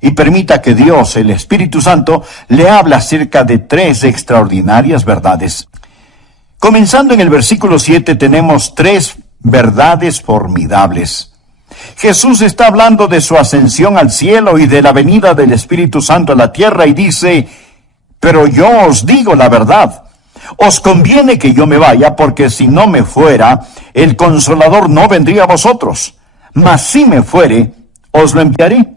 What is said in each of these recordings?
y permita que Dios, el Espíritu Santo, le hable acerca de 3 extraordinarias verdades. Comenzando en el versículo 7 tenemos 3 verdades formidables. Jesús está hablando de su ascensión al cielo y de la venida del Espíritu Santo a la tierra y dice: pero yo os digo la verdad. Os conviene que yo me vaya, porque si no me fuera, el Consolador no vendría a vosotros. Mas si me fuere, os lo enviaré.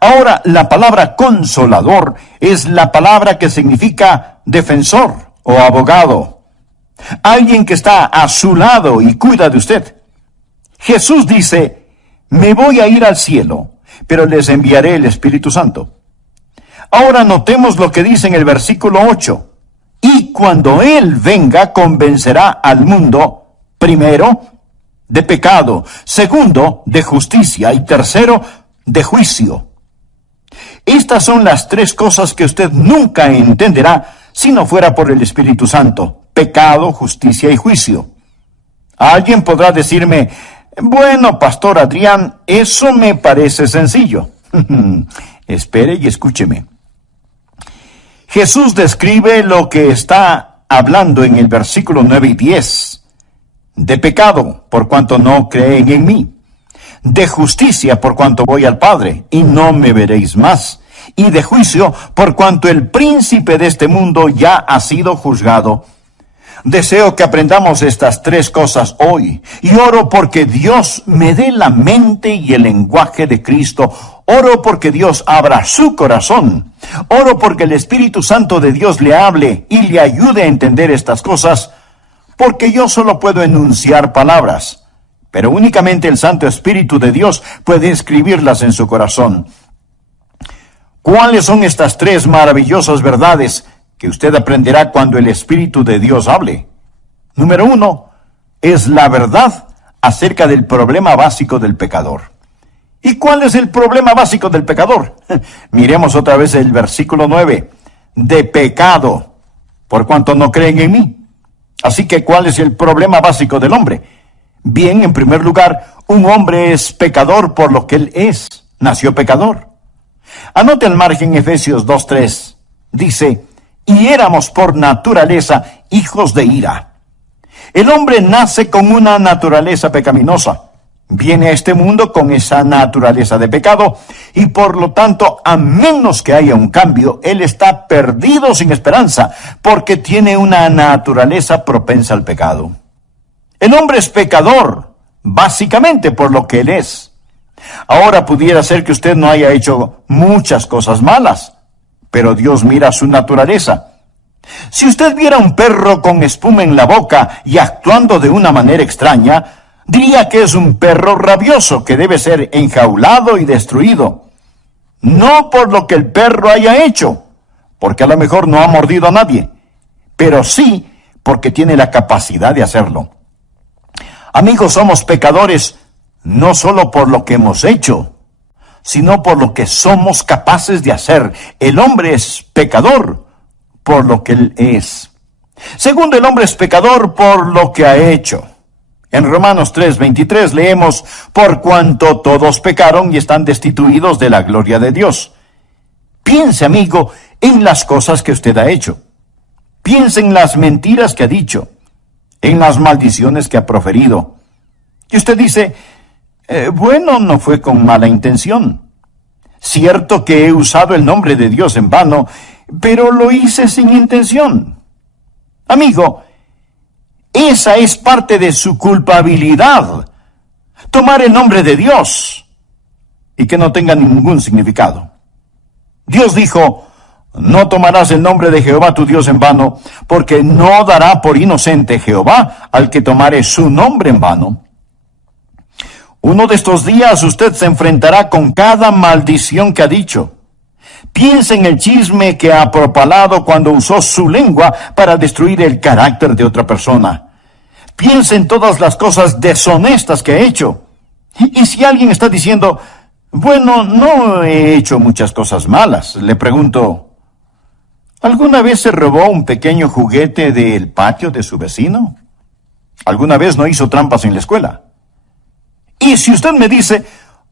Ahora, la palabra consolador es la palabra que significa defensor o abogado. Alguien que está a su lado y cuida de usted. Jesús dice: me voy a ir al cielo, pero les enviaré el Espíritu Santo. Ahora notemos lo que dice en el versículo 8. Y cuando Él venga, convencerá al mundo, primero, de pecado, segundo, de justicia, y tercero, de juicio. Estas son las 3 cosas que usted nunca entenderá si no fuera por el Espíritu Santo: pecado, justicia y juicio. Alguien podrá decirme: bueno, Pastor Adrián, eso me parece sencillo. Espere y escúcheme. Jesús describe lo que está hablando en el versículo 9 y 10. De pecado, por cuanto no creen en mí. De justicia, por cuanto voy al Padre, y no me veréis más. Y de juicio, por cuanto el príncipe de este mundo ya ha sido juzgado. Deseo que aprendamos estas 3 cosas hoy, y oro porque Dios me dé la mente y el lenguaje de Cristo. Oro porque Dios abra su corazón. Oro porque el Espíritu Santo de Dios le hable y le ayude a entender estas cosas, porque yo solo puedo enunciar palabras, pero únicamente el Santo Espíritu de Dios puede escribirlas en su corazón. ¿Cuáles son estas 3 maravillosas verdades que usted aprenderá cuando el Espíritu de Dios hable? Número 1, es la verdad acerca del problema básico del pecador. ¿Y cuál es el problema básico del pecador? Miremos otra vez el versículo 9. De pecado, por cuanto no creen en mí. Así que, ¿cuál es el problema básico del hombre? Bien, en primer lugar, un hombre es pecador por lo que él es. Nació pecador. Anote al margen Efesios 2:3. Dice: y éramos por naturaleza hijos de ira. El hombre nace con una naturaleza pecaminosa. Viene a este mundo con esa naturaleza de pecado, y por lo tanto, a menos que haya un cambio, él está perdido sin esperanza, porque tiene una naturaleza propensa al pecado. El hombre es pecador, básicamente por lo que él es. Ahora pudiera ser que usted no haya hecho muchas cosas malas, pero Dios mira su naturaleza. Si usted viera un perro con espuma en la boca y actuando de una manera extraña, diría que es un perro rabioso que debe ser enjaulado y destruido. No por lo que el perro haya hecho, porque a lo mejor no ha mordido a nadie, pero sí porque tiene la capacidad de hacerlo. Amigos, somos pecadores no solo por lo que hemos hecho, sino por lo que somos capaces de hacer. El hombre es pecador por lo que él es. Segundo, el hombre es pecador por lo que ha hecho. En Romanos 3:23 leemos: por cuanto todos pecaron y están destituidos de la gloria de Dios. Piense, amigo, en las cosas que usted ha hecho. Piense en las mentiras que ha dicho, en las maldiciones que ha proferido. Y usted dice: bueno, no fue con mala intención. Cierto que he usado el nombre de Dios en vano, pero lo hice sin intención. Amigo, esa es parte de su culpabilidad. Tomar el nombre de Dios y que no tenga ningún significado. Dios dijo: no tomarás el nombre de Jehová tu Dios en vano, porque no dará por inocente Jehová al que tomare su nombre en vano. Uno de estos días usted se enfrentará con cada maldición que ha dicho. Piense en el chisme que ha propalado cuando usó su lengua para destruir el carácter de otra persona. Piense en todas las cosas deshonestas que ha hecho. Y si alguien está diciendo: bueno, no he hecho muchas cosas malas, le pregunto: ¿alguna vez se robó un pequeño juguete del patio de su vecino? ¿Alguna vez no hizo trampas en la escuela? Y si usted me dice: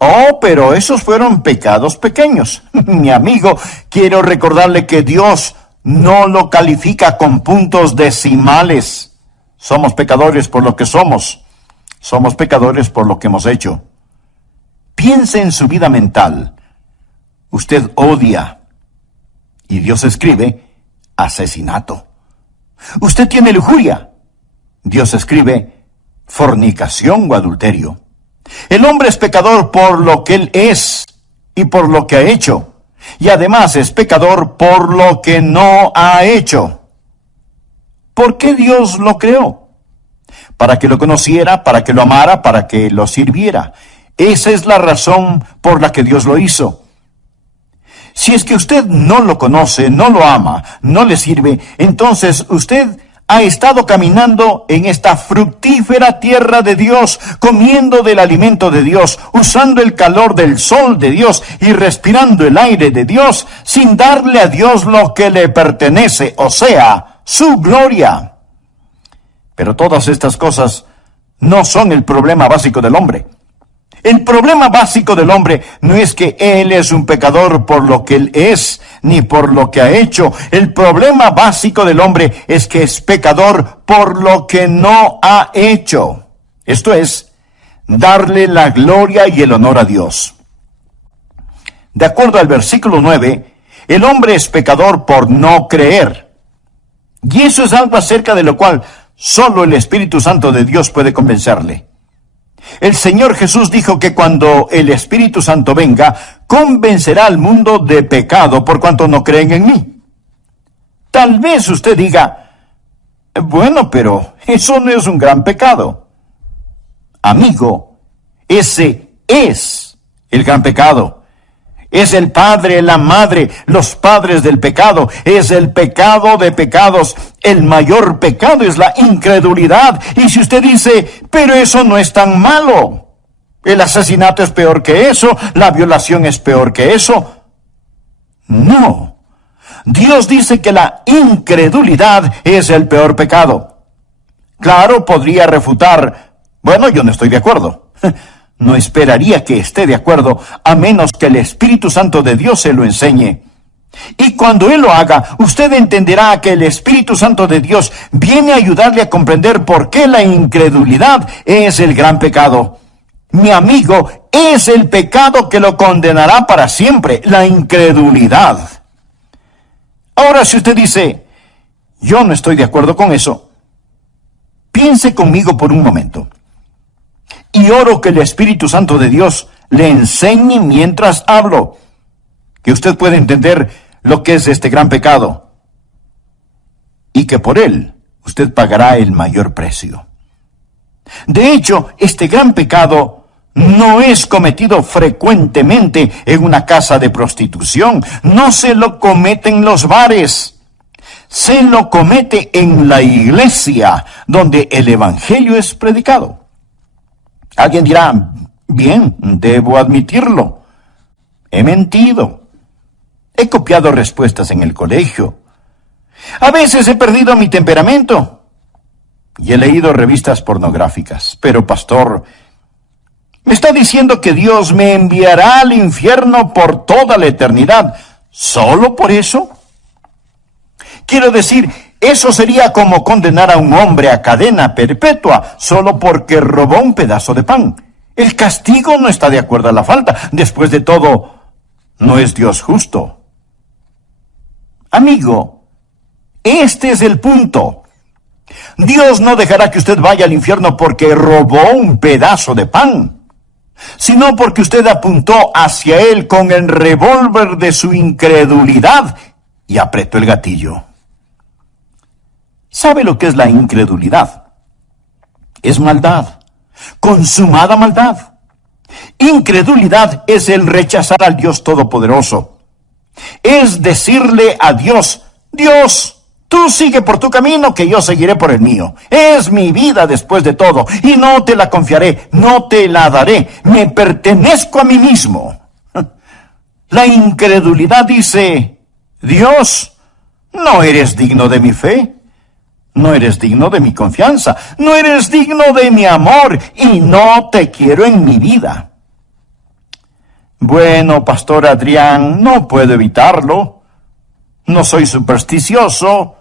Oh, pero esos fueron pecados pequeños. Mi amigo, quiero recordarle que Dios no lo califica con puntos decimales. Somos pecadores por lo que somos. Somos pecadores por lo que hemos hecho. Piense en su vida mental. Usted odia. Y Dios escribe asesinato. Usted tiene lujuria. Dios escribe fornicación o adulterio. El hombre es pecador por lo que él es y por lo que ha hecho. Y además es pecador por lo que no ha hecho. ¿Por qué Dios lo creó? Para que lo conociera, para que lo amara, para que lo sirviera. Esa es la razón por la que Dios lo hizo. Si es que usted no lo conoce, no lo ama, no le sirve, entonces usted ha estado caminando en esta fructífera tierra de Dios, comiendo del alimento de Dios, usando el calor del sol de Dios y respirando el aire de Dios, sin darle a Dios lo que le pertenece, o sea, su gloria. Pero todas estas cosas no son el problema básico del hombre. El problema básico del hombre no es que él es un pecador por lo que él es, ni por lo que ha hecho. El problema básico del hombre es que es pecador por lo que no ha hecho. Esto es, darle la gloria y el honor a Dios. De acuerdo al versículo 9, el hombre es pecador por no creer. Y eso es algo acerca de lo cual solo el Espíritu Santo de Dios puede convencerle. El Señor Jesús dijo que cuando el Espíritu Santo venga, convencerá al mundo de pecado por cuanto no creen en mí. Tal vez usted diga, bueno, pero eso no es un gran pecado. Amigo, ese es el gran pecado. Es el padre, la madre, los padres del pecado. Es el pecado de pecados. El mayor pecado es la incredulidad. Y si usted dice, pero eso no es tan malo. El asesinato es peor que eso. La violación es peor que eso. No. Dios dice que la incredulidad es el peor pecado. Claro, podría refutar, bueno, yo no estoy de acuerdo. No esperaría que esté de acuerdo, a menos que el Espíritu Santo de Dios se lo enseñe. Y cuando Él lo haga, usted entenderá que el Espíritu Santo de Dios viene a ayudarle a comprender por qué la incredulidad es el gran pecado. Mi amigo, es el pecado que lo condenará para siempre, la incredulidad. Ahora, si usted dice, yo no estoy de acuerdo con eso, piense conmigo por un momento. Y oro que el Espíritu Santo de Dios le enseñe mientras hablo, que usted pueda entender lo que es este gran pecado, y que por él usted pagará el mayor precio. De hecho, este gran pecado no es cometido frecuentemente en una casa de prostitución, no se lo comete en los bares, se lo comete en la iglesia, donde el Evangelio es predicado. Alguien dirá, bien, debo admitirlo. He mentido. He copiado respuestas en el colegio. A veces he perdido mi temperamento. Y he leído revistas pornográficas. Pero, pastor, ¿me está diciendo que Dios me enviará al infierno por toda la eternidad solo por eso? Quiero decir, eso sería como condenar a un hombre a cadena perpetua solo porque robó un pedazo de pan. El castigo no está de acuerdo a la falta. Después de todo, no es Dios justo. Amigo, este es el punto. Dios no dejará que usted vaya al infierno porque robó un pedazo de pan, sino porque usted apuntó hacia él con el revólver de su incredulidad y apretó el gatillo. ¿Sabe lo que es la incredulidad? Es maldad, consumada maldad. Incredulidad es el rechazar al Dios Todopoderoso. Es decirle a Dios, Dios, tú sigue por tu camino, que yo seguiré por el mío. Es mi vida después de todo, y no te la confiaré, no te la daré. Me pertenezco a mí mismo. La incredulidad dice, Dios, no eres digno de mi fe. No eres digno de mi confianza, no eres digno de mi amor y no te quiero en mi vida. Bueno, Pastor Adrián, no puedo evitarlo. No soy supersticioso,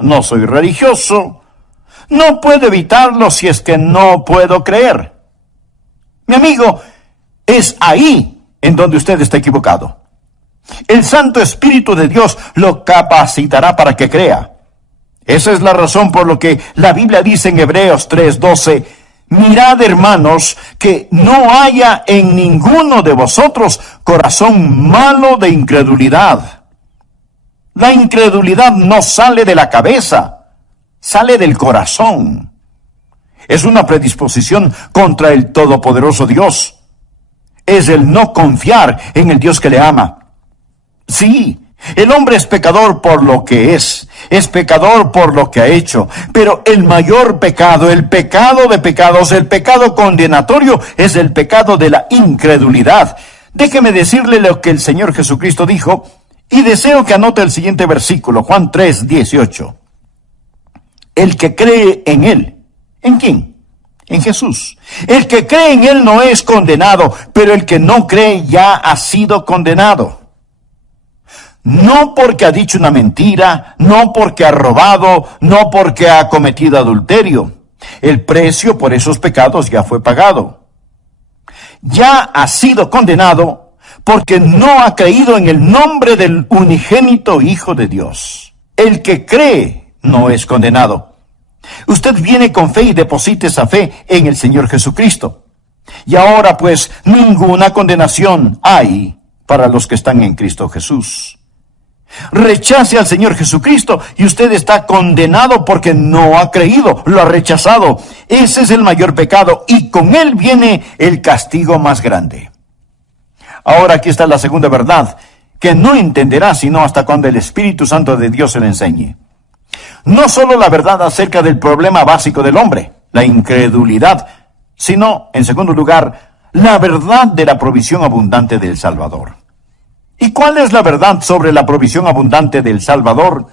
no soy religioso. No puedo evitarlo si es que no puedo creer. Mi amigo, es ahí en donde usted está equivocado. El Santo Espíritu de Dios lo capacitará para que crea. Esa es la razón por lo que la Biblia dice en Hebreos 3:12, mirad, hermanos, que no haya en ninguno de vosotros corazón malo de incredulidad. La incredulidad no sale de la cabeza, sale del corazón. Es una predisposición contra el todopoderoso Dios. Es el no confiar en el Dios que le ama. Sí, el hombre es pecador por lo que es pecador por lo que ha hecho, pero el mayor pecado, el pecado de pecados, el pecado condenatorio, es el pecado de la incredulidad. Déjeme decirle lo que el Señor Jesucristo dijo, y deseo que anote el siguiente versículo, Juan 3:18. El que cree en Él, ¿en quién? En Jesús. El que cree en Él no es condenado, pero el que no cree ya ha sido condenado. No porque ha dicho una mentira, no porque ha robado, no porque ha cometido adulterio. El precio por esos pecados ya fue pagado. Ya ha sido condenado porque no ha creído en el nombre del unigénito Hijo de Dios. El que cree no es condenado. Usted viene con fe y deposita esa fe en el Señor Jesucristo. Y ahora pues ninguna condenación hay para los que están en Cristo Jesús. Rechace al Señor Jesucristo y usted está condenado porque no ha creído, lo ha rechazado. Ese es el mayor pecado y con él viene el castigo más grande. Ahora aquí está la segunda verdad, que no entenderá sino hasta cuando el Espíritu Santo de Dios se le enseñe. No solo la verdad acerca del problema básico del hombre, la incredulidad, sino, en segundo lugar, la verdad de la provisión abundante del Salvador. ¿Y cuál es la verdad sobre la provisión abundante del Salvador?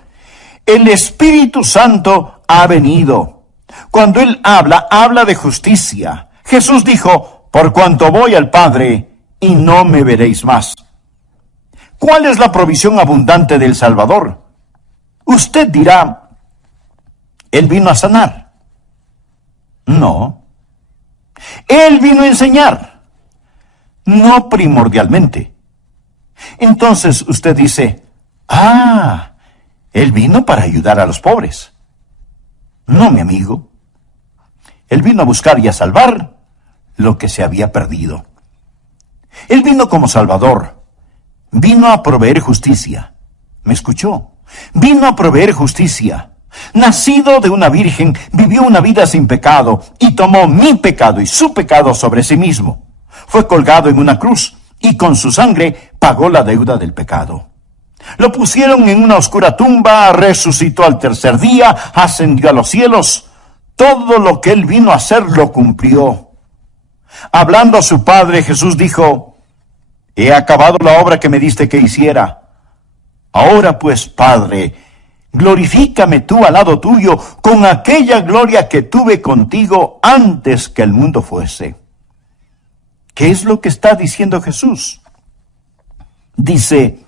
El Espíritu Santo ha venido. Cuando Él habla de justicia. Jesús dijo, por cuanto voy al Padre, y no me veréis más. ¿Cuál es la provisión abundante del Salvador? Usted dirá, Él vino a sanar. No. Él vino a enseñar. No primordialmente. Entonces usted dice, Él vino para ayudar a los pobres. No, mi amigo. Él vino a buscar y a salvar lo que se había perdido. Él vino como Salvador. Vino a proveer justicia. ¿Me escuchó? Vino a proveer justicia. Nacido de una virgen, vivió una vida sin pecado y tomó mi pecado y su pecado sobre sí mismo. Fue colgado en una cruz y con su sangre pagó la deuda del pecado. Lo pusieron en una oscura tumba, resucitó al tercer día, ascendió a los cielos. Todo lo que Él vino a hacer lo cumplió. Hablando a su Padre, Jesús dijo, he acabado la obra que me diste que hiciera. Ahora pues, Padre, glorifícame tú al lado tuyo con aquella gloria que tuve contigo antes que el mundo fuese. ¿Qué es lo que está diciendo Jesús? Dice,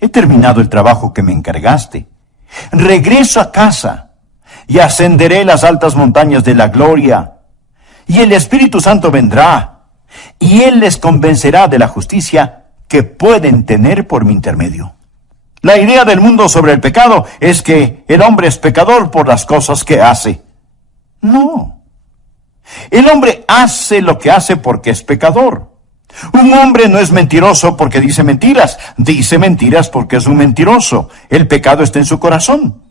he terminado el trabajo que me encargaste. Regreso a casa y ascenderé las altas montañas de la gloria. Y el Espíritu Santo vendrá y Él les convencerá de la justicia que pueden tener por mi intermedio. La idea del mundo sobre el pecado es que el hombre es pecador por las cosas que hace. No. El hombre hace lo que hace porque es pecador. Un hombre no es mentiroso porque dice mentiras porque es un mentiroso. El pecado está en su corazón.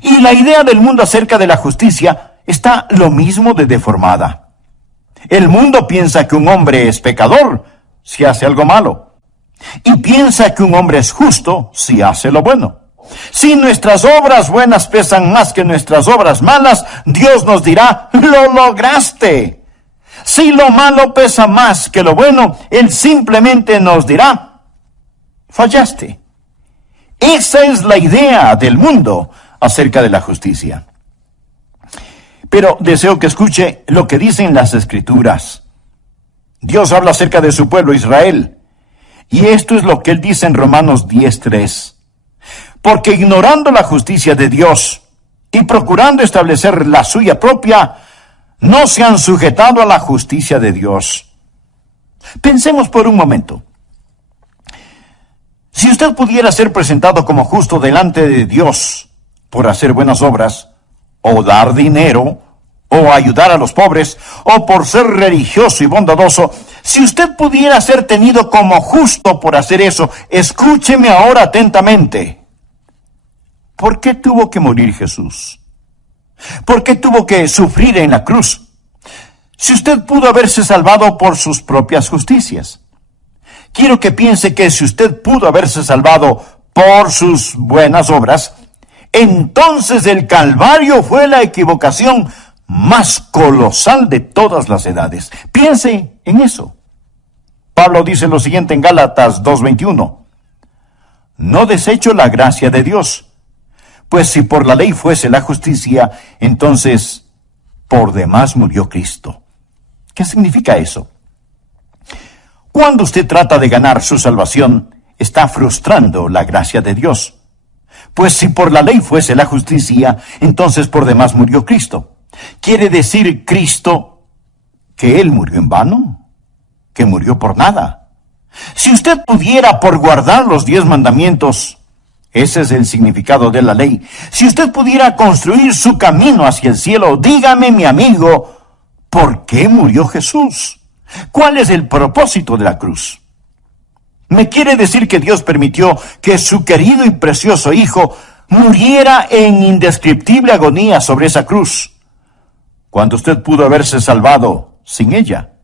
Y la idea del mundo acerca de la justicia está lo mismo de deformada. El mundo piensa que un hombre es pecador si hace algo malo. Y piensa que un hombre es justo si hace lo bueno. Si nuestras obras buenas pesan más que nuestras obras malas, Dios nos dirá, lo lograste. Si lo malo pesa más que lo bueno, Él simplemente nos dirá, fallaste. Esa es la idea del mundo acerca de la justicia. Pero deseo que escuche lo que dicen las Escrituras. Dios habla acerca de su pueblo Israel. Y esto es lo que él dice en Romanos 10:3. Porque ignorando la justicia de Dios y procurando establecer la suya propia, no se han sujetado a la justicia de Dios. Pensemos por un momento. Si usted pudiera ser presentado como justo delante de Dios por hacer buenas obras, o dar dinero, o ayudar a los pobres, o por ser religioso y bondadoso, si usted pudiera ser tenido como justo por hacer eso, escúcheme ahora atentamente. ¿Por qué tuvo que morir Jesús? ¿Por qué tuvo que sufrir en la cruz? Si usted pudo haberse salvado por sus propias justicias. Quiero que piense que si usted pudo haberse salvado por sus buenas obras, entonces el Calvario fue la equivocación más colosal de todas las edades. Piense en eso. Pablo dice lo siguiente en Gálatas 2:21. No desecho la gracia de Dios, pues si por la ley fuese la justicia, entonces por demás murió Cristo. ¿Qué significa eso? Cuando usted trata de ganar su salvación, está frustrando la gracia de Dios. Pues si por la ley fuese la justicia, entonces por demás murió Cristo. ¿Quiere decir Cristo que Él murió en vano? ¿Que murió por nada? Si usted pudiera por guardar los 10 mandamientos, ese es el significado de la ley. Si usted pudiera construir su camino hacia el cielo, dígame, mi amigo, ¿por qué murió Jesús? ¿Cuál es el propósito de la cruz? ¿Me quiere decir que Dios permitió que su querido y precioso Hijo muriera en indescriptible agonía sobre esa cruz, cuando usted pudo haberse salvado sin ella?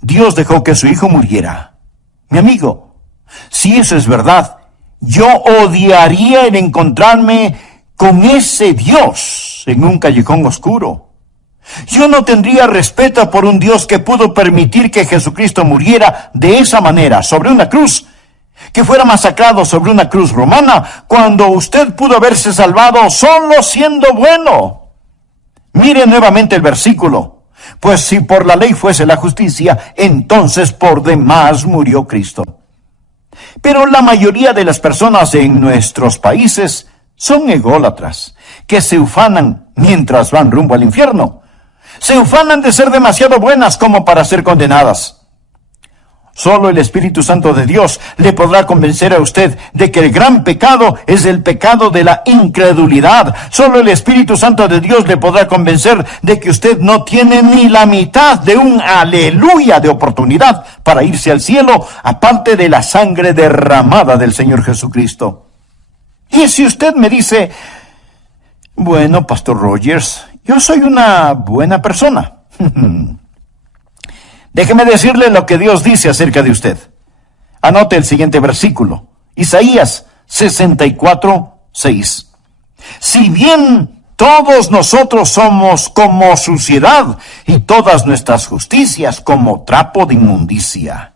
Dios dejó que su Hijo muriera. Mi amigo, si eso es verdad, yo odiaría el encontrarme con ese Dios en un callejón oscuro. Yo no tendría respeto por un Dios que pudo permitir que Jesucristo muriera de esa manera, sobre una cruz, que fuera masacrado sobre una cruz romana, cuando usted pudo haberse salvado solo siendo bueno. Mire nuevamente el versículo. Pues si por la ley fuese la justicia, entonces por demás murió Cristo. Pero la mayoría de las personas en nuestros países son ególatras, que se ufanan mientras van rumbo al infierno. Se ufanan de ser demasiado buenas como para ser condenadas. Solo el Espíritu Santo de Dios le podrá convencer a usted de que el gran pecado es el pecado de la incredulidad. Solo el Espíritu Santo de Dios le podrá convencer de que usted no tiene ni la mitad de un aleluya de oportunidad para irse al cielo, aparte de la sangre derramada del Señor Jesucristo. Y si usted me dice, bueno, Pastor Rogers, yo soy una buena persona. Déjeme decirle lo que Dios dice acerca de usted. Anote el siguiente versículo. Isaías 64:6. Si bien todos nosotros somos como suciedad y todas nuestras justicias como trapo de inmundicia.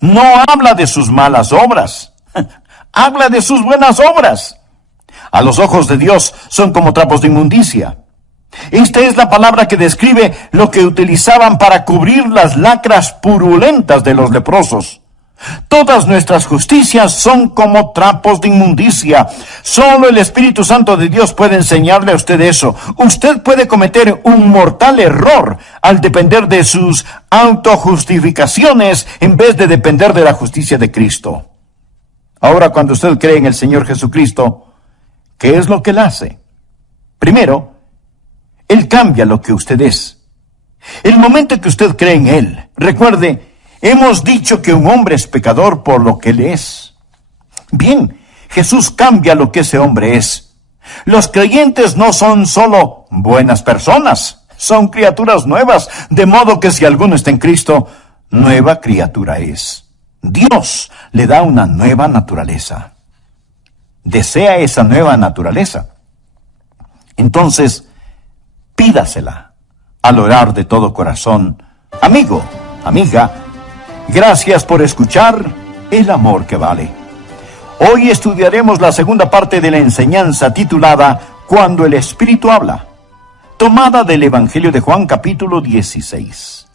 No habla de sus malas obras. Habla de sus buenas obras. A los ojos de Dios son como trapos de inmundicia. Esta es la palabra que describe lo que utilizaban para cubrir las lacras purulentas de los leprosos. Todas nuestras justicias son como trapos de inmundicia. Solo el Espíritu Santo de Dios puede enseñarle a usted eso. Usted puede cometer un mortal error al depender de sus autojustificaciones en vez de depender de la justicia de Cristo. Ahora, cuando usted cree en el Señor Jesucristo, ¿qué es lo que Él hace? Primero, Él cambia lo que usted es. El momento que usted cree en Él, recuerde, hemos dicho que un hombre es pecador por lo que Él es. Bien, Jesús cambia lo que ese hombre es. Los creyentes no son solo buenas personas, son criaturas nuevas, de modo que si alguno está en Cristo, nueva criatura es. Dios le da una nueva naturaleza. ¿Desea esa nueva naturaleza? Entonces, pídasela al orar de todo corazón. Amigo, amiga, gracias por escuchar El Amor que Vale. Hoy estudiaremos la segunda parte de la enseñanza titulada Cuando el Espíritu habla, tomada del Evangelio de Juan capítulo 16.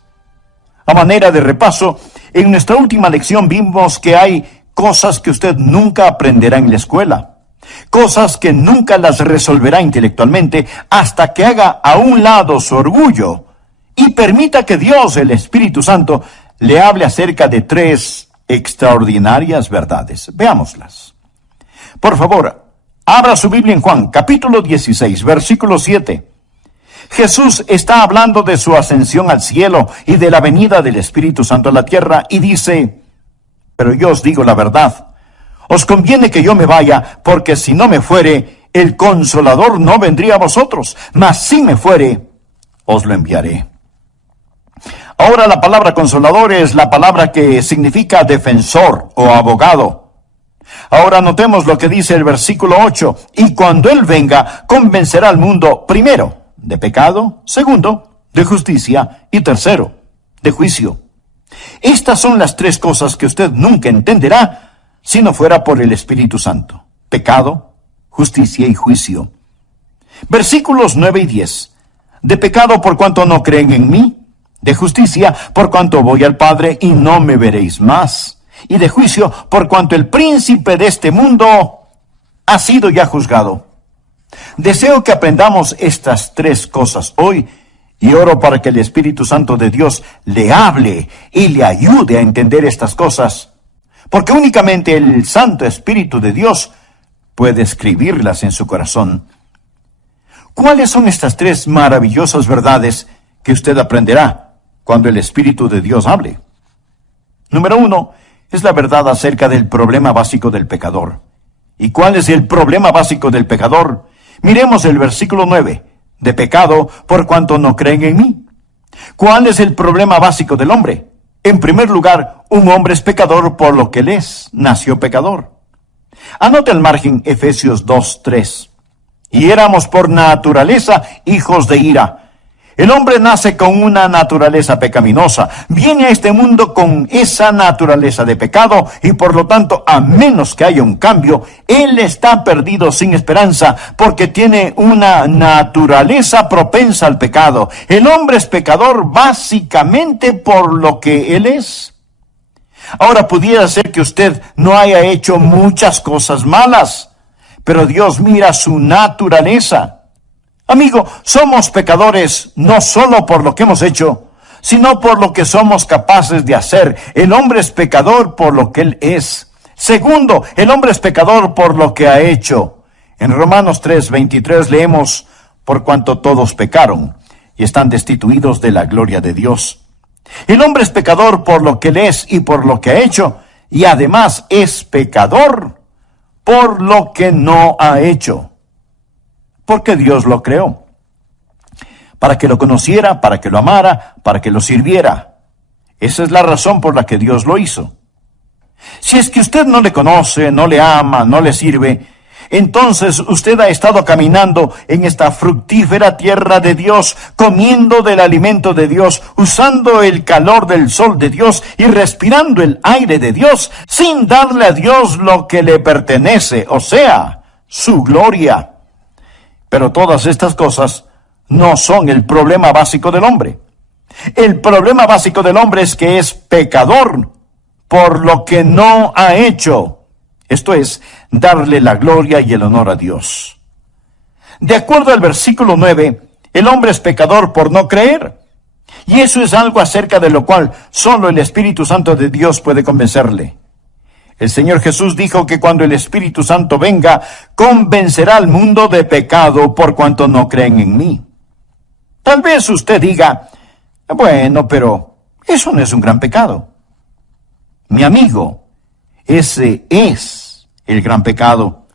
A manera de repaso, en nuestra última lección vimos que hay cosas que usted nunca aprenderá en la escuela, cosas que nunca las resolverá intelectualmente hasta que haga a un lado su orgullo y permita que Dios, el Espíritu Santo, le hable acerca de 3 extraordinarias verdades. Veámoslas. Por favor, abra su Biblia en Juan, capítulo 16, versículo 7. Jesús está hablando de su ascensión al cielo y de la venida del Espíritu Santo a la tierra y dice: pero yo os digo la verdad, os conviene que yo me vaya, porque si no me fuere, el Consolador no vendría a vosotros, mas si me fuere, os lo enviaré. Ahora la palabra Consolador es la palabra que significa defensor o abogado. Ahora notemos lo que dice el versículo 8, y cuando Él venga, convencerá al mundo, primero, de pecado, segundo, de justicia, y tercero, de juicio. Estas son las 3 cosas que usted nunca entenderá si no fuera por el Espíritu Santo: pecado, justicia y juicio. Versículos 9 y 10. De pecado por cuanto no creen en mí, de justicia por cuanto voy al Padre y no me veréis más, y de juicio por cuanto el príncipe de este mundo ha sido ya juzgado. Deseo que aprendamos estas 3 cosas hoy y oro para que el Espíritu Santo de Dios le hable y le ayude a entender estas cosas, porque únicamente el Santo Espíritu de Dios puede escribirlas en su corazón. ¿Cuáles son estas 3 maravillosas verdades que usted aprenderá cuando el Espíritu de Dios hable? Número 1 es la verdad acerca del problema básico del pecador. ¿Y cuál es el problema básico del pecador? Miremos el versículo 9. De pecado por cuanto no creen en mí. ¿Cuál es el problema básico del hombre? En primer lugar, un hombre es pecador por lo que él es, nació pecador. Anota al margen Efesios 2:3. Y éramos por naturaleza hijos de ira. El hombre nace con una naturaleza pecaminosa, viene a este mundo con esa naturaleza de pecado y por lo tanto, a menos que haya un cambio, él está perdido sin esperanza porque tiene una naturaleza propensa al pecado. El hombre es pecador básicamente por lo que él es. Ahora pudiera ser que usted no haya hecho muchas cosas malas, pero Dios mira su naturaleza. Amigo, somos pecadores no solo por lo que hemos hecho, sino por lo que somos capaces de hacer. El hombre es pecador por lo que él es. Segundo, el hombre es pecador por lo que ha hecho. En Romanos 3:23 leemos: por cuanto todos pecaron y están destituidos de la gloria de Dios. El hombre es pecador por lo que él es y por lo que ha hecho, y además es pecador por lo que no ha hecho. Porque Dios lo creó, para que lo conociera, para que lo amara, para que lo sirviera. Esa es la razón por la que Dios lo hizo. Si es que usted no le conoce, no le ama, no le sirve, entonces usted ha estado caminando en esta fructífera tierra de Dios, comiendo del alimento de Dios, usando el calor del sol de Dios y respirando el aire de Dios, sin darle a Dios lo que le pertenece, o sea, su gloria. Pero todas estas cosas no son el problema básico del hombre. El problema básico del hombre es que es pecador por lo que no ha hecho. Esto es, darle la gloria y el honor a Dios. De acuerdo al versículo 9, el hombre es pecador por no creer. Y eso es algo acerca de lo cual solo el Espíritu Santo de Dios puede convencerle. El Señor Jesús dijo que cuando el Espíritu Santo venga, convencerá al mundo de pecado por cuanto no creen en mí. Tal vez usted diga: bueno, pero eso no es un gran pecado. Mi amigo, ese es el gran pecado.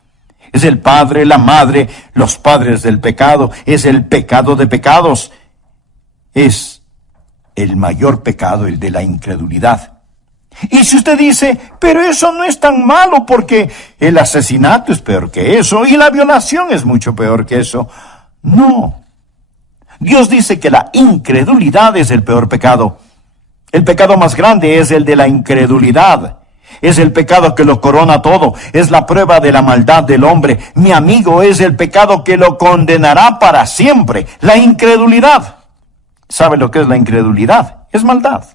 Es el padre, la madre, los padres del pecado. Es el pecado de pecados. Es el mayor pecado, el de la incredulidad. Y si usted dice: pero eso no es tan malo porque el asesinato es peor que eso y la violación es mucho peor que eso. No. Dios dice que la incredulidad es el peor pecado. El pecado más grande es el de la incredulidad. Es el pecado que lo corona todo. Es la prueba de la maldad del hombre. Mi amigo, es el pecado que lo condenará para siempre. La incredulidad. ¿Sabe lo que es la incredulidad? Es maldad.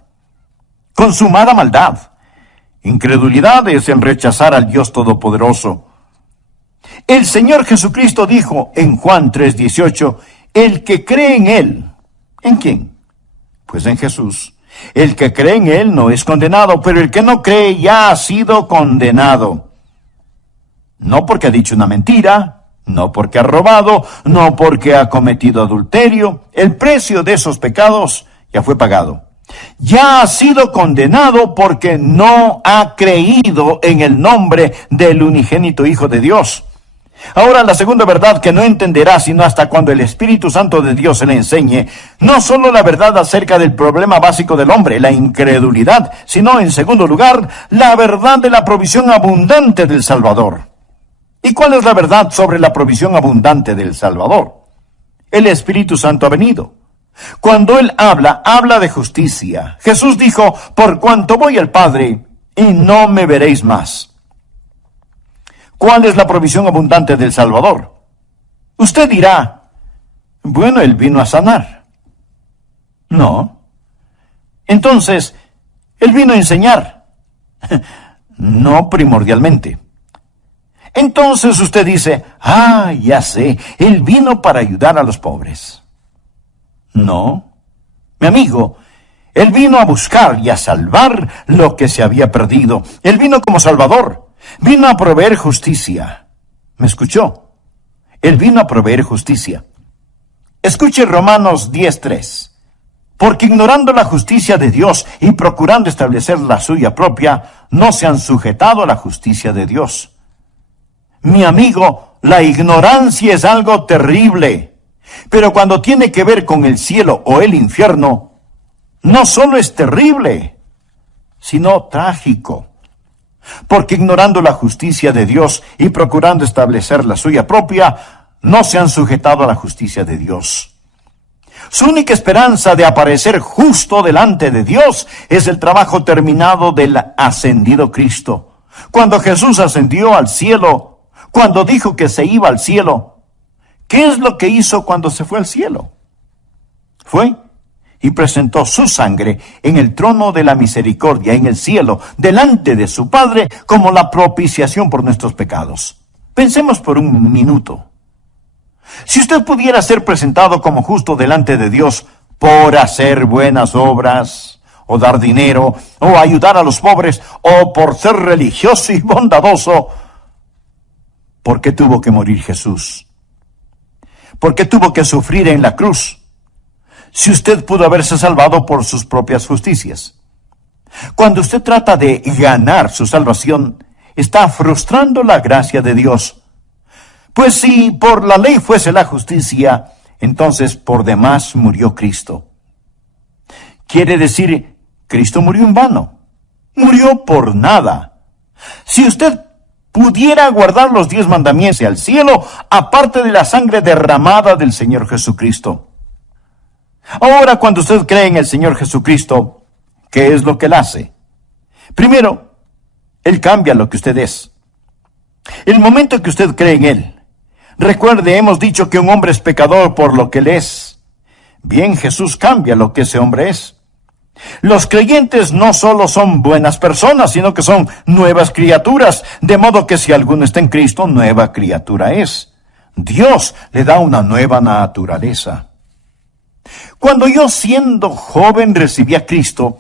consumada maldad. Incredulidad es el rechazar al Dios Todopoderoso. El Señor Jesucristo dijo en Juan 3:18, el que cree en Él. ¿En quién? Pues en Jesús. El que cree en Él no es condenado, pero el que no cree ya ha sido condenado. No porque ha dicho una mentira, no porque ha robado, no porque ha cometido adulterio. El precio de esos pecados ya fue pagado. Ya ha sido condenado porque no ha creído en el nombre del unigénito Hijo de Dios. Ahora, la segunda verdad que no entenderá sino hasta cuando el Espíritu Santo de Dios se le enseñe, no solo la verdad acerca del problema básico del hombre, la incredulidad, sino, en segundo lugar, la verdad de la provisión abundante del Salvador. ¿Y cuál es la verdad sobre la provisión abundante del Salvador? El Espíritu Santo ha venido. Cuando Él habla de justicia. Jesús dijo, por cuanto voy al Padre, y no me veréis más. ¿Cuál es la provisión abundante del Salvador? Usted dirá, bueno, Él vino a sanar. No. Entonces, Él vino a enseñar. No primordialmente. Entonces usted dice, ya sé, Él vino para ayudar a los pobres. No, mi amigo, Él vino a buscar y a salvar lo que se había perdido. Él vino como Salvador. Vino a proveer justicia. ¿Me escuchó? Él vino a proveer justicia. Escuche Romanos 10:3. Porque ignorando la justicia de Dios y procurando establecer la suya propia, no se han sujetado a la justicia de Dios. Mi amigo, la ignorancia es algo terrible. Pero cuando tiene que ver con el cielo o el infierno, no solo es terrible, sino trágico. Porque ignorando la justicia de Dios y procurando establecer la suya propia, no se han sujetado a la justicia de Dios. Su única esperanza de aparecer justo delante de Dios es el trabajo terminado del ascendido Cristo. Cuando Jesús ascendió al cielo, cuando dijo que se iba al cielo, ¿qué es lo que hizo cuando se fue al cielo? Fue y presentó su sangre en el trono de la misericordia en el cielo, delante de su Padre, como la propiciación por nuestros pecados. Pensemos por un minuto. Si usted pudiera ser presentado como justo delante de Dios por hacer buenas obras, o dar dinero, o ayudar a los pobres, o por ser religioso y bondadoso, ¿por qué tuvo que morir Jesús? ¿Por qué tuvo que sufrir en la cruz? Si usted pudo haberse salvado por sus propias justicias. Cuando usted trata de ganar su salvación, está frustrando la gracia de Dios. Pues si por la ley fuese la justicia, entonces por demás murió Cristo. Quiere decir, Cristo murió en vano. Murió por nada. Si usted pudiera guardar los 10 mandamientos al cielo, aparte de la sangre derramada del Señor Jesucristo. Ahora, cuando usted cree en el Señor Jesucristo, ¿qué es lo que Él hace? Primero, Él cambia lo que usted es. El momento que usted cree en Él, recuerde, hemos dicho que un hombre es pecador por lo que Él es. Bien, Jesús cambia lo que ese hombre es. Los creyentes no solo son buenas personas, sino que son nuevas criaturas, de modo que si alguno está en Cristo, nueva criatura es. Dios le da una nueva naturaleza. Cuando yo, siendo joven, recibí a Cristo,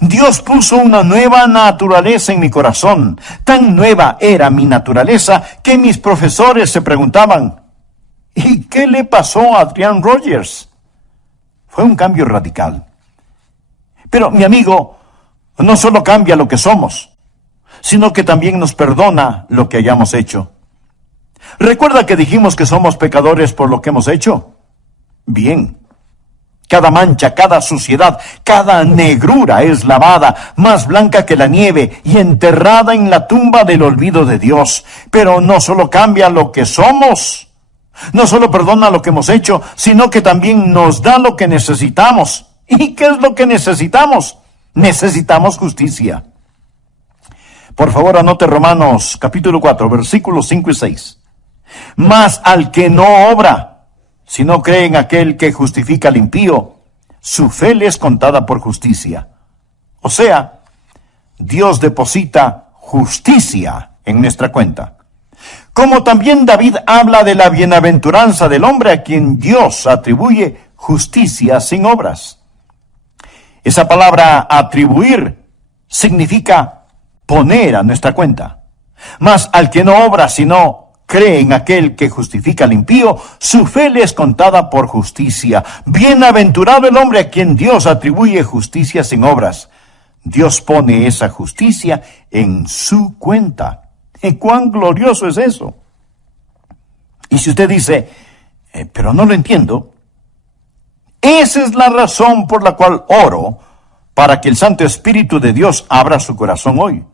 Dios puso una nueva naturaleza en mi corazón. Tan nueva era mi naturaleza que mis profesores se preguntaban, ¿y qué le pasó a Adrian Rogers? Fue un cambio radical. Pero, mi amigo, no solo cambia lo que somos, sino que también nos perdona lo que hayamos hecho. ¿Recuerda que dijimos que somos pecadores por lo que hemos hecho? Bien. Cada mancha, cada suciedad, cada negrura es lavada, más blanca que la nieve, y enterrada en la tumba del olvido de Dios. Pero no solo cambia lo que somos, no solo perdona lo que hemos hecho, sino que también nos da lo que necesitamos. ¿Y qué es lo que necesitamos? Necesitamos justicia. Por favor, anote Romanos capítulo 4, versículos 5 y 6. Mas al que no obra, si no cree en aquel que justifica al impío, su fe le es contada por justicia. O sea, Dios deposita justicia en nuestra cuenta. Como también David habla de la bienaventuranza del hombre a quien Dios atribuye justicia sin obras. Esa palabra atribuir significa poner a nuestra cuenta. Mas al que no obra, sino cree en aquel que justifica al impío, su fe le es contada por justicia. Bienaventurado el hombre a quien Dios atribuye justicia sin obras. Dios pone esa justicia en su cuenta. ¿Y cuán glorioso es eso? Y si usted dice, pero no lo entiendo, esa es la razón por la cual oro para que el Santo Espíritu de Dios abra su corazón hoy.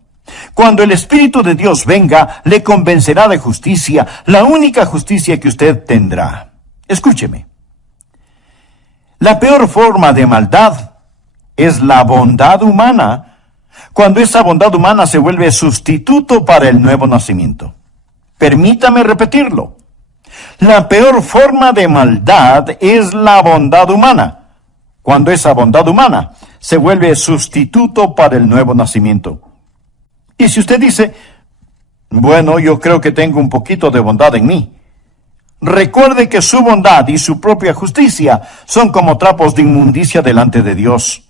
Cuando el Espíritu de Dios venga, le convencerá de justicia, la única justicia que usted tendrá. Escúcheme. La peor forma de maldad es la bondad humana, cuando esa bondad humana se vuelve sustituto para el nuevo nacimiento. Permítame repetirlo. La peor forma de maldad es la bondad humana, cuando esa bondad humana se vuelve sustituto para el nuevo nacimiento. Y si usted dice, bueno, yo creo que tengo un poquito de bondad en mí, recuerde que su bondad y su propia justicia son como trapos de inmundicia delante de Dios.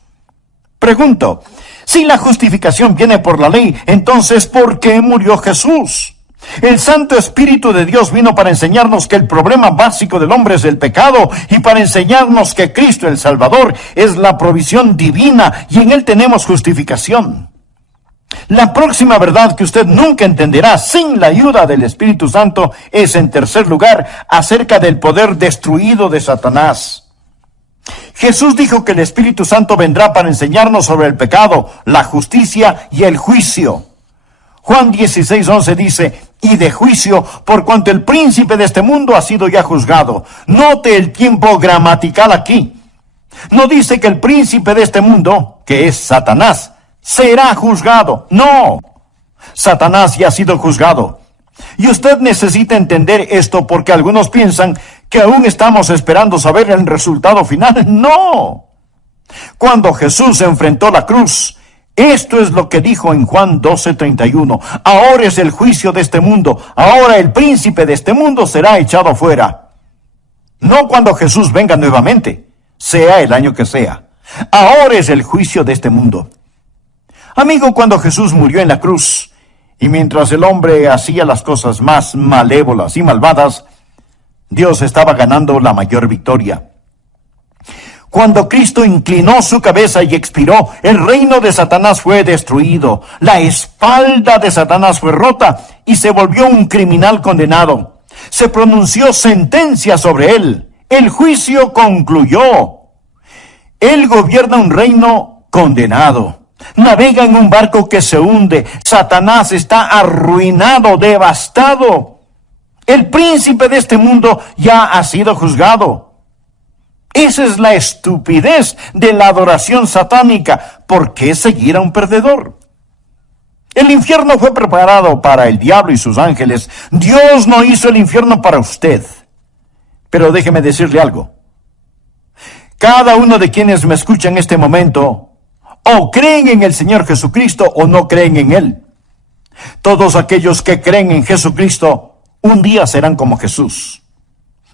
Pregunto, si la justificación viene por la ley, entonces ¿por qué murió Jesús? El Santo Espíritu de Dios vino para enseñarnos que el problema básico del hombre es el pecado y para enseñarnos que Cristo el Salvador es la provisión divina y en Él tenemos justificación. La próxima verdad que usted nunca entenderá sin la ayuda del Espíritu Santo es, en tercer lugar, acerca del poder destruido de Satanás. Jesús dijo que el Espíritu Santo vendrá para enseñarnos sobre el pecado, la justicia y el juicio. Juan 16:11 dice, y de juicio, por cuanto el príncipe de este mundo ha sido ya juzgado. Note el tiempo gramatical aquí. No dice que el príncipe de este mundo, que es Satanás, será juzgado. No, Satanás ya ha sido juzgado. Y usted necesita entender esto porque algunos piensan que aún estamos esperando saber el resultado final. No. Cuando Jesús enfrentó la cruz, esto es lo que dijo en Juan 12:31. Ahora es el juicio de este mundo. Ahora el príncipe de este mundo será echado fuera. No cuando Jesús venga nuevamente, sea el año que sea. Ahora es el juicio de este mundo. Amigo, cuando Jesús murió en la cruz, y mientras el hombre hacía las cosas más malévolas y malvadas, Dios estaba ganando la mayor victoria. Cuando Cristo inclinó su cabeza y expiró, el reino de Satanás fue destruido. La espalda de Satanás fue rota y se volvió un criminal condenado. Se pronunció sentencia sobre él. El juicio concluyó. Él gobierna un reino condenado. Navega en un barco que se hunde. Satanás está arruinado, devastado. El príncipe de este mundo ya ha sido juzgado. Esa es la estupidez de la adoración satánica. ¿Por qué seguir a un perdedor? El infierno fue preparado para el diablo y sus ángeles. Dios no hizo el infierno para usted. Pero déjeme decirle algo. Cada uno de quienes me escuchan en este momento, o creen en el Señor Jesucristo o no creen en Él. Todos aquellos que creen en Jesucristo, un día serán como Jesús.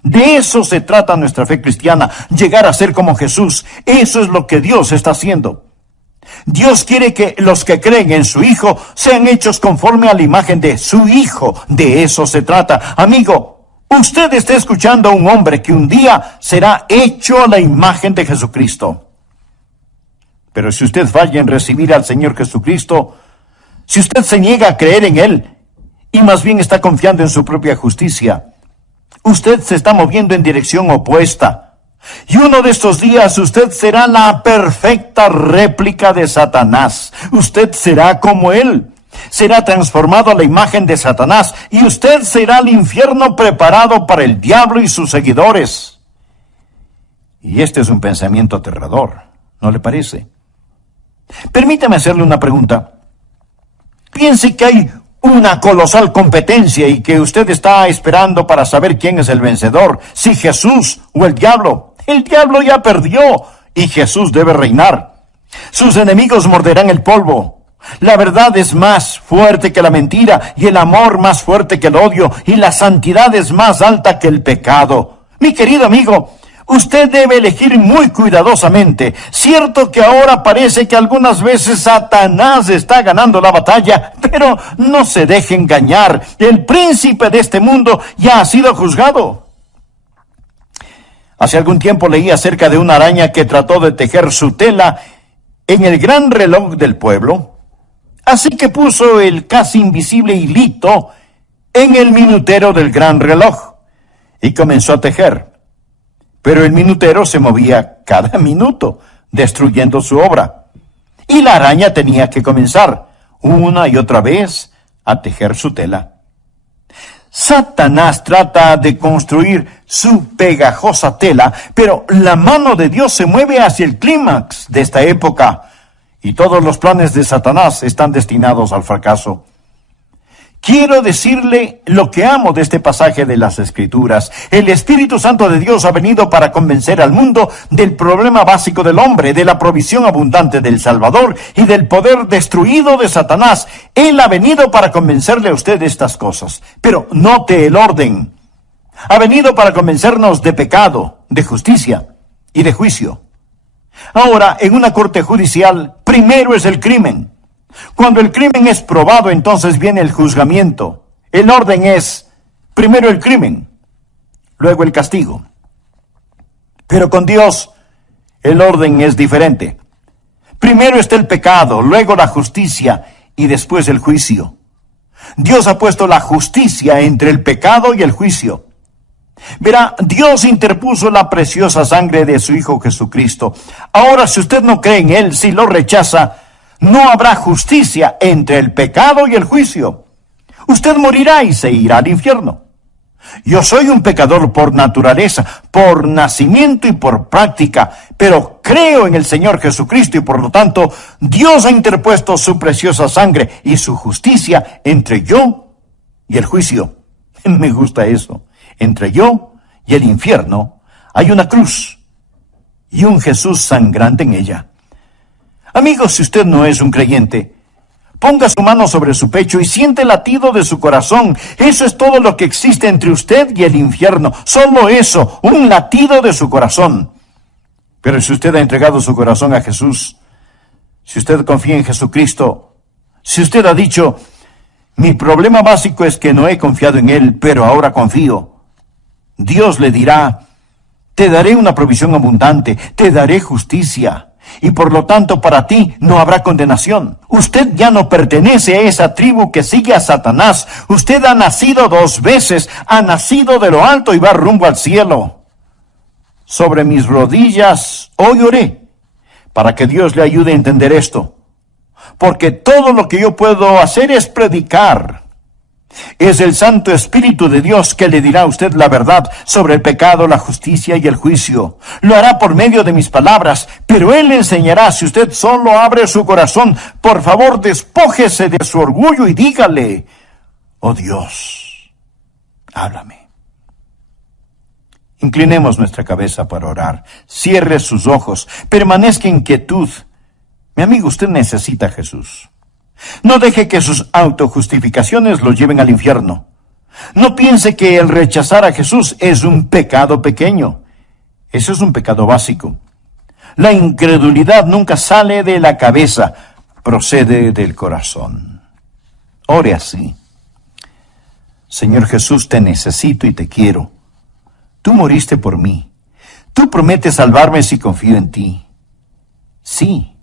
De eso se trata nuestra fe cristiana, llegar a ser como Jesús. Eso es lo que Dios está haciendo. Dios quiere que los que creen en su Hijo sean hechos conforme a la imagen de su Hijo. De eso se trata. Amigo, usted está escuchando a un hombre que un día será hecho a la imagen de Jesucristo. Pero si usted falla en recibir al Señor Jesucristo, si usted se niega a creer en Él, y más bien está confiando en su propia justicia, usted se está moviendo en dirección opuesta. Y uno de estos días usted será la perfecta réplica de Satanás. Usted será como él. Será transformado a la imagen de Satanás, y usted será el infierno preparado para el diablo y sus seguidores. Y este es un pensamiento aterrador, ¿no le parece? Permítame hacerle una pregunta. Piense que hay una colosal competencia y que usted está esperando para saber quién es el vencedor, si Jesús o el diablo. El diablo ya perdió y Jesús debe reinar. Sus enemigos morderán el polvo. La verdad es más fuerte que la mentira, y el amor más fuerte que el odio, y la santidad es más alta que el pecado. Mi querido amigo, usted debe elegir muy cuidadosamente. Cierto que ahora parece que algunas veces Satanás está ganando la batalla, pero no se deje engañar. El príncipe de este mundo ya ha sido juzgado. Hace algún tiempo leí acerca de una araña que trató de tejer su tela en el gran reloj del pueblo. Así que puso el casi invisible hilito en el minutero del gran reloj y comenzó a tejer. Pero el minutero se movía cada minuto, destruyendo su obra. Y la araña tenía que comenzar una y otra vez a tejer su tela. Satanás trata de construir su pegajosa tela, pero la mano de Dios se mueve hacia el clímax de esta época, y todos los planes de Satanás están destinados al fracaso. Quiero decirle lo que amo de este pasaje de las Escrituras. El Espíritu Santo de Dios ha venido para convencer al mundo del problema básico del hombre, de la provisión abundante del Salvador y del poder destruido de Satanás. Él ha venido para convencerle a usted de estas cosas. Pero note el orden. Ha venido para convencernos de pecado, de justicia y de juicio. Ahora, en una corte judicial, primero es el crimen. Cuando el crimen es probado, entonces viene el juzgamiento. El orden es, primero el crimen, luego el castigo. Pero con Dios, el orden es diferente. Primero está el pecado, luego la justicia y después el juicio. Dios ha puesto la justicia entre el pecado y el juicio. Verá, Dios interpuso la preciosa sangre de su Hijo Jesucristo. Ahora, si usted no cree en Él, si lo rechaza, no habrá justicia entre el pecado y el juicio. Usted morirá y se irá al infierno. Yo soy un pecador por naturaleza, por nacimiento y por práctica, pero creo en el Señor Jesucristo y por lo tanto Dios ha interpuesto su preciosa sangre y su justicia entre yo y el juicio. Me gusta eso. Entre yo y el infierno hay una cruz y un Jesús sangrante en ella. Amigos, si usted no es un creyente, ponga su mano sobre su pecho y siente el latido de su corazón. Eso es todo lo que existe entre usted y el infierno. Solo eso, un latido de su corazón. Pero si usted ha entregado su corazón a Jesús, si usted confía en Jesucristo, si usted ha dicho, mi problema básico es que no he confiado en Él, pero ahora confío, Dios le dirá, te daré una provisión abundante, te daré justicia, y por lo tanto para ti no habrá condenación. Usted ya no pertenece a esa tribu que sigue a Satanás. Usted ha nacido 2 veces, ha nacido de lo alto y va rumbo al cielo. Sobre mis rodillas hoy oré, para que Dios le ayude a entender esto. Porque todo lo que yo puedo hacer es predicar. Es el Santo Espíritu de Dios que le dirá a usted la verdad sobre el pecado, la justicia y el juicio. Lo hará por medio de mis palabras, pero Él le enseñará si usted solo abre su corazón. Por favor, despójese de su orgullo y dígale, oh Dios, háblame. Inclinemos nuestra cabeza para orar. Cierre sus ojos. Permanezca en quietud. Mi amigo, usted necesita a Jesús. No deje que sus autojustificaciones lo lleven al infierno. No piense que el rechazar a Jesús es un pecado pequeño. Eso es un pecado básico. La incredulidad nunca sale de la cabeza, procede del corazón. Ore así. Señor Jesús, te necesito y te quiero. Tú moriste por mí. Tú prometes salvarme si confío en ti. Sí.